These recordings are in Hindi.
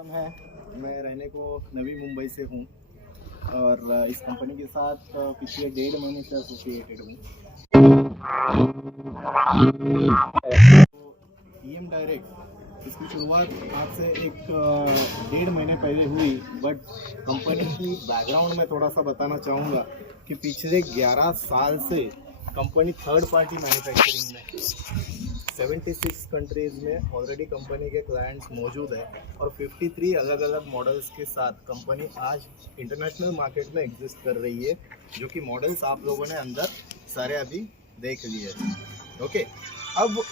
गौतम है। मैं रहने को नवी मुंबई से हूँ और इस कंपनी के साथ पिछले 1.5 महीने से एसोसिएटेड हूँ। तो ईएम डायरेक्ट इसकी शुरुआत आज से एक 1.5 महीने पहले हुई, बट कंपनी की बैकग्राउंड में थोड़ा सा बताना चाहूँगा कि पिछले 11 साल से कंपनी थर्ड पार्टी मैन्युफैक्चरिंग में 76 कंट्रीज में ऑलरेडी कंपनी के क्लाइंट्स मौजूद है और 53 अलग अलग मॉडल्स के साथ कंपनी आज इंटरनेशनल मार्केट में एग्जिस्ट कर रही है, जो कि मॉडल्स आप लोगों ने अंदर सारे अभी देख लिए हैं। ओके, अब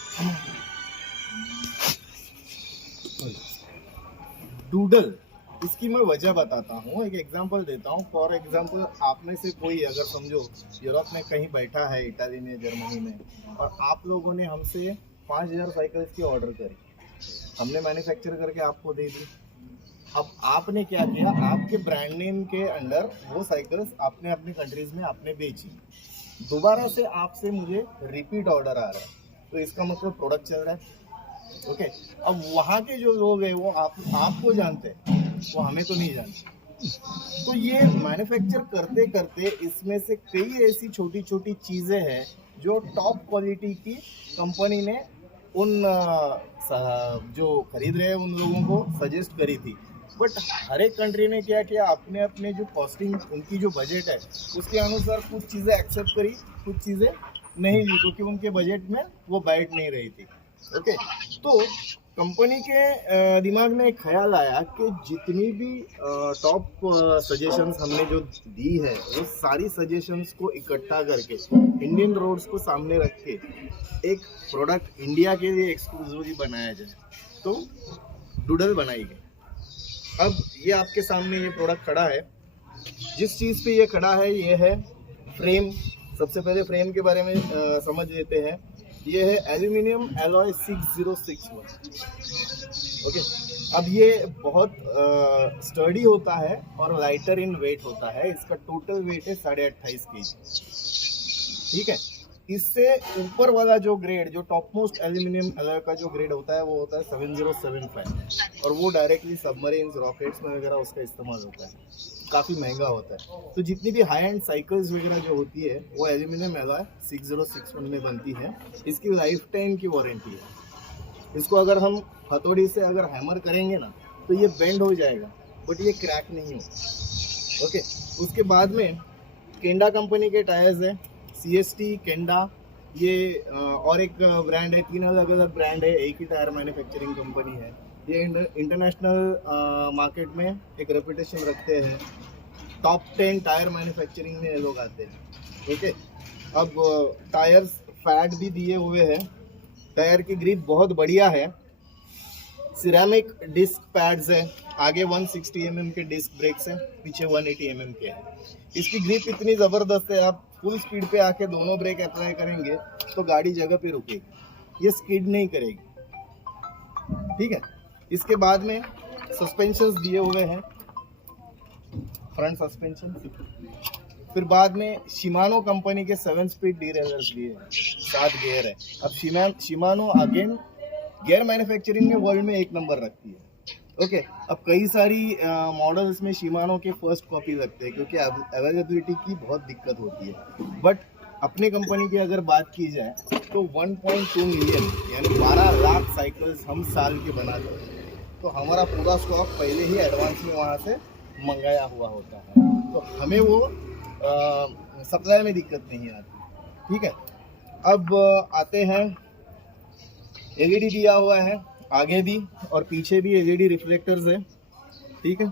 डूडल, इसकी मैं वजह बताता हूँ, एक एग्जांपल देता हूँ। फॉर एग्जांपल, आप में से कोई अगर समझो यूरोप में कहीं बैठा है, इटाली में, जर्मनी में, और आप लोगों ने हमसे 5000 साइकिल्स की ऑर्डर करी, हमने मैन्युफैक्चर करके आपको दे दी। अब आपने क्या किया, आपके ब्रांड नेम के अंडर वो साइकिल्स आपने अपनी कंट्रीज में आपने बेची, दोबारा से आपसे मुझे रिपीट ऑर्डर आ रहा है, तो इसका मतलब प्रोडक्ट चल रहा है। ओके, अब वहाँ के जो लोग हैं वो आपको जानते हैं, वो हमें तो नहीं जानते। तो ये मैन्युफैक्चर करते करते इसमें से कई ऐसी छोटी छोटी चीज़ें हैं जो टॉप क्वालिटी की कंपनी ने उन जो खरीद रहे हैं उन लोगों को सजेस्ट करी थी। बट हर एक कंट्री ने क्या किया, अपने अपने जो कॉस्टिंग, उनकी जो बजट है उसके अनुसार कुछ चीज़ें एक्सेप्ट करी, कुछ चीज़ें नहीं ली, क्योंकि उनके बजट में वो बैठ नहीं रही थी। ओके, तो कंपनी के दिमाग में एक ख्याल आया कि जितनी भी टॉप सजेशंस हमने जो दी है वो सारी सजेशंस को इकट्ठा करके इंडियन रोड्स को सामने रख के एक प्रोडक्ट इंडिया के लिए एक्सक्लूसिवली बनाया जाए। तो डूडल बनाई गई। अब ये आपके सामने ये प्रोडक्ट खड़ा है। जिस चीज़ पे ये खड़ा है ये है फ्रेम। सबसे पहले फ्रेम के बारे में समझ लेते हैं। ये है एल्यूमिनियम एलॉय 6061। ओके, अब ये बहुत स्टर्डी होता है और लाइटर इन वेट होता है। इसका टोटल वेट है 28.5 kg। ठीक है, इससे ऊपर वाला जो ग्रेड, जो टॉप मोस्ट एल्यूमिनियम एलॉय का जो ग्रेड होता है वो होता है 7075, और वो डायरेक्टली सबमरीन्स, रॉकेट्स में वगैरह उसका इस्तेमाल होता है, काफ़ी महंगा होता है। तो जितनी भी हाई एंड साइकिल्स वगैरह जो होती है वो एल्यूमिनियम एलॉय 6061 में बनती है। इसकी लाइफ टाइम की वारंटी है। इसको अगर हम हथौड़ी से अगर हैमर करेंगे ना तो ये बेंड हो जाएगा, बट ये क्रैक नहीं होगा। ओके, उसके बाद में केंडा कंपनी के टायर्स है, CST, केंडा, ये और एक ब्रांड है, 3 अलग अलग ब्रांड है, एक ही टायर मैन्युफैक्चरिंग कंपनी है। ये इंटरनेशनल मार्केट में एक रेपुटेशन रखते हैं। टॉप 10 टायर मैन्युफैक्चरिंग में ये लोग आते हैं। ओके, अब टायर्स फैट भी दिए हुए हैं। टायर की ग्रिप बहुत बढ़िया है। सिरेमिक डिस्क पैड्स है, आगे 160 mm के डिस्क ब्रेक्स हैं, पीछे 180 mm के हैं। इसकी ग्रिप इतनी ज़बरदस्त है, आप फुल स्पीड पे आके दोनों ब्रेक अप्लाई करेंगे तो गाड़ी जगह पे रुकेगी, ये स्किड नहीं करेगी। ठीक है, इसके बाद में सस्पेंशंस दिए हुए हैं, फ्रंट सस्पेंशन। फिर बाद में शिमानो कंपनी के 7 स्पीड डीरेलर्स दिए हैं, 7 गियर है। अब शिमानो अगेन गियर मैन्युफैक्चरिंग में वर्ल्ड में 1 नंबर रखती है। ओके, अब कई सारी मॉडल्स में शिमानो के फर्स्ट कॉपी लगते हैं क्योंकि अवेलेबिलिटी की बहुत दिक्कत होती है। बट अपने कंपनी की अगर बात की जाए तो 1.2 मिलियन यानी 12 लाख साइकिल्स हम साल के बनाते हैं। तो हमारा पूरा स्टॉक पहले ही एडवांस में वहाँ से मंगाया हुआ होता है, तो हमें वो सप्लाई में दिक्कत नहीं आती। ठीक है, अब आते हैं, LED दिया हुआ है आगे भी और पीछे भी, LED रिफ्लेक्टर्स है। ठीक है,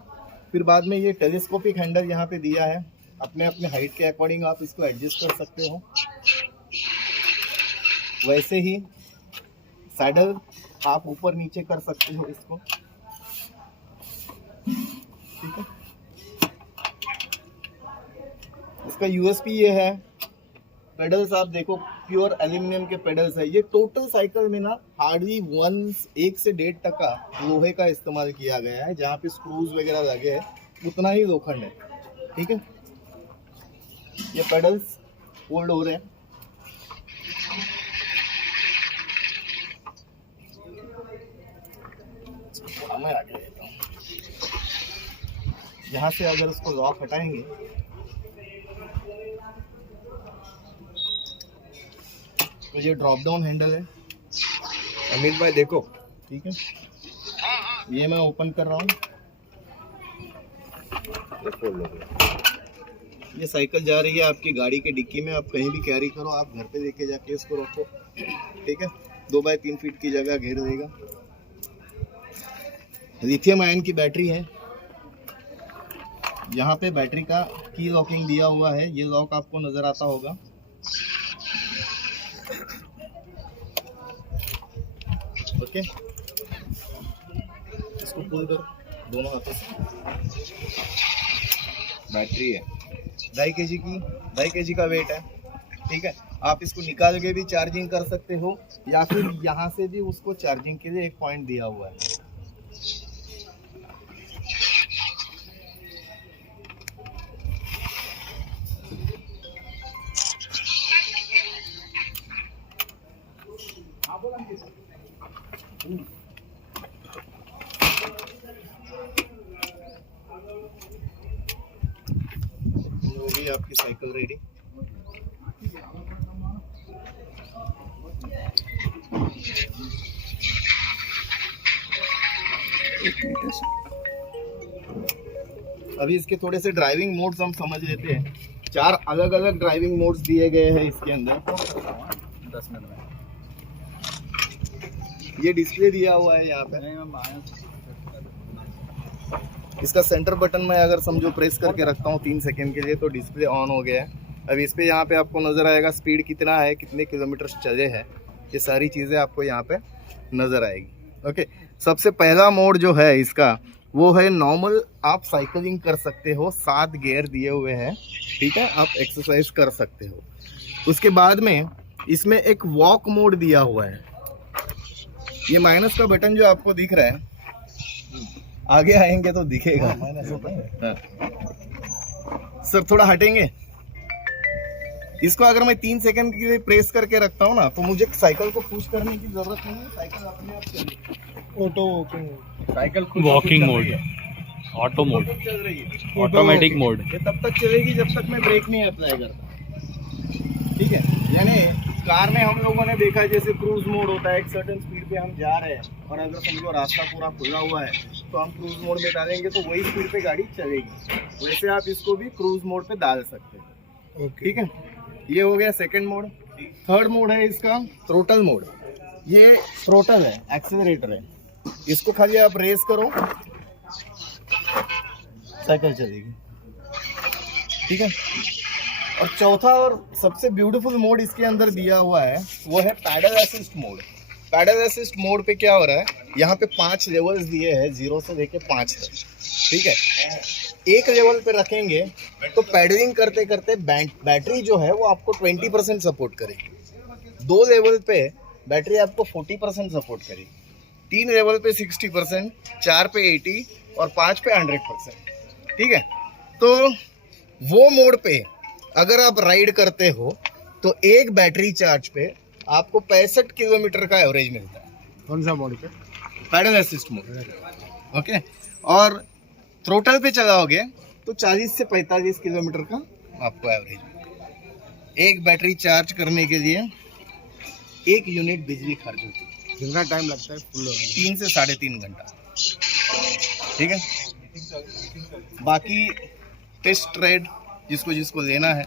फिर बाद में ये टेलीस्कोपिक हैंडल यहाँ पे दिया है, अपने अपने हाइट के अकॉर्डिंग आप इसको एडजस्ट कर सकते हो। वैसे ही सैडल आप ऊपर नीचे कर सकते हो इसको। ठीक है, इसका USP ये है, पेडल्स आप देखो प्योर एल्यूमिनियम के पेडल्स है। ये टोटल साइकिल में ना हार्डली 1 से 1.5% लोहे का इस्तेमाल किया गया है, जहाँ पे स्क्रूज वगैरह लगे हैं उतना ही लोखंड है। ठीक है, ये पेडल्स फोल्ड हो रहे हैं। मैं आगे देता हूँ। यहाँ से अगर उसको लॉक हटाएंगे तो ये ड्रॉप डाउन हैंडल है। अमित भाई देखो, ठीक है, ये मैं ओपन कर रहा हूँ। ये साइकिल जा रही है आपकी गाड़ी के डिक्की में, आप कहीं भी कैरी करो, आप घर पे लेके जाके इसको रखो, ठीक है। 2 बाय 3 फीट की जगह घेर देगा। लिथियम आयन की बैटरी है। यहाँ पे बैटरी का की लॉकिंग दिया हुआ है, ये लॉक आपको नजर आता होगा। ओके, इसको पुल करो दोनों हाथों से। बैटरी है 2.5 kg का वेट है, ठीक है। आप इसको निकाल के भी चार्जिंग कर सकते हो या फिर यहाँ से भी उसको चार्जिंग के लिए एक पॉइंट दिया हुआ है। होगी आपकी साइकिल रेडी। अभी इसके थोड़े से ड्राइविंग मोड्स हम समझ लेते हैं। 4 अलग अलग ड्राइविंग मोड्स दिए गए हैं इसके अंदर। 10 मिनट में ये डिस्प्ले दिया हुआ है यहाँ पे। इसका सेंटर बटन में अगर समझो प्रेस करके रखता हूँ 3 सेकंड के लिए तो डिस्प्ले ऑन हो गया है। अब इस पे यहाँ पे आपको नज़र आएगा स्पीड कितना है, कितने किलोमीटर चले हैं, ये सारी चीज़ें आपको यहाँ पे नज़र आएगी। ओके, सबसे पहला मोड जो है इसका वो है नॉर्मल, आप साइकिलिंग कर सकते हो, 7 गियर दिए हुए हैं, ठीक है, आप एक्सरसाइज कर सकते हो। उसके बाद में इसमें एक वॉक मोड दिया हुआ है। ये माइनस का बटन जो आपको दिख रहा है, आगे आएंगे तो दिखेगा। हाँ। सर थोड़ा हटेंगे। इसको अगर मैं 3 सेकंड के लिए प्रेस करके रखता हूँ ना तो मुझे साइकिल को पुश करने की जरूरत नहीं है, साइकिल अपने आप चलेगी। Auto walking, cycle walking mode, auto mode, चल रही है, ऑटोमेटिक मोड। ये तब तक चलेगी जब तक मैं ब्रेक नहीं अप्लाई करता, ठीक है। यानी कार में हम लोगों ने देखा है जैसे क्रूज मोड होता है, एक सर्टेन स्पीड पे हम जा रहे हैं और अगर समझो रास्ता पूरा खुला हुआ है तो हम क्रूज मोड में डालेंगे तो वही स्पीड पे गाड़ी चलेगी। वैसे आप इसको भी क्रूज मोड पे डाल सकते हैं, ठीक है। ये हो गया सेकंड मोड। थर्ड मोड है इसका थ्रोटल मोड। ये थ्रोटल है, एक्सेलरेटर है, इसको खाली आप रेस करो साइकिल चलेगी, ठीक है। और चौथा और सबसे ब्यूटीफुल मोड इसके अंदर दिया हुआ है वो है pedal assist mode. Pedal assist mode पे क्या हो रहा है, यहाँ पे 5 लेवल्स दिए हैं 0 से लेके 5 तक, ठीक है। एक लेवल पे रखेंगे तो पैडलिंग करते करते बैटरी जो है वो आपको 20% सपोर्ट करेगी। 2 लेवल पे बैटरी आपको 40% सपोर्ट करेगी, 3 लेवल पे 60%, 4 पे 80 और 5 पे 100%, ठीक है। तो वो मोड पे अगर आप राइड करते हो तो एक बैटरी चार्ज पे आपको 65 किलोमीटर का एवरेज मिलता है। कौन सा मोड पे? Pedal assist mode, okay. और थ्रोटल पे चलाओगे तो 40 से 45 किलोमीटर का आपको एवरेज मिलेगा। एक बैटरी चार्ज करने के लिए 1 यूनिट बिजली खर्च होती है। कितना टाइम लगता है फुल होने में? 3 से 3.5 घंटा, ठीक है। बाकी टेस्ट राइड जिसको जिसको लेना है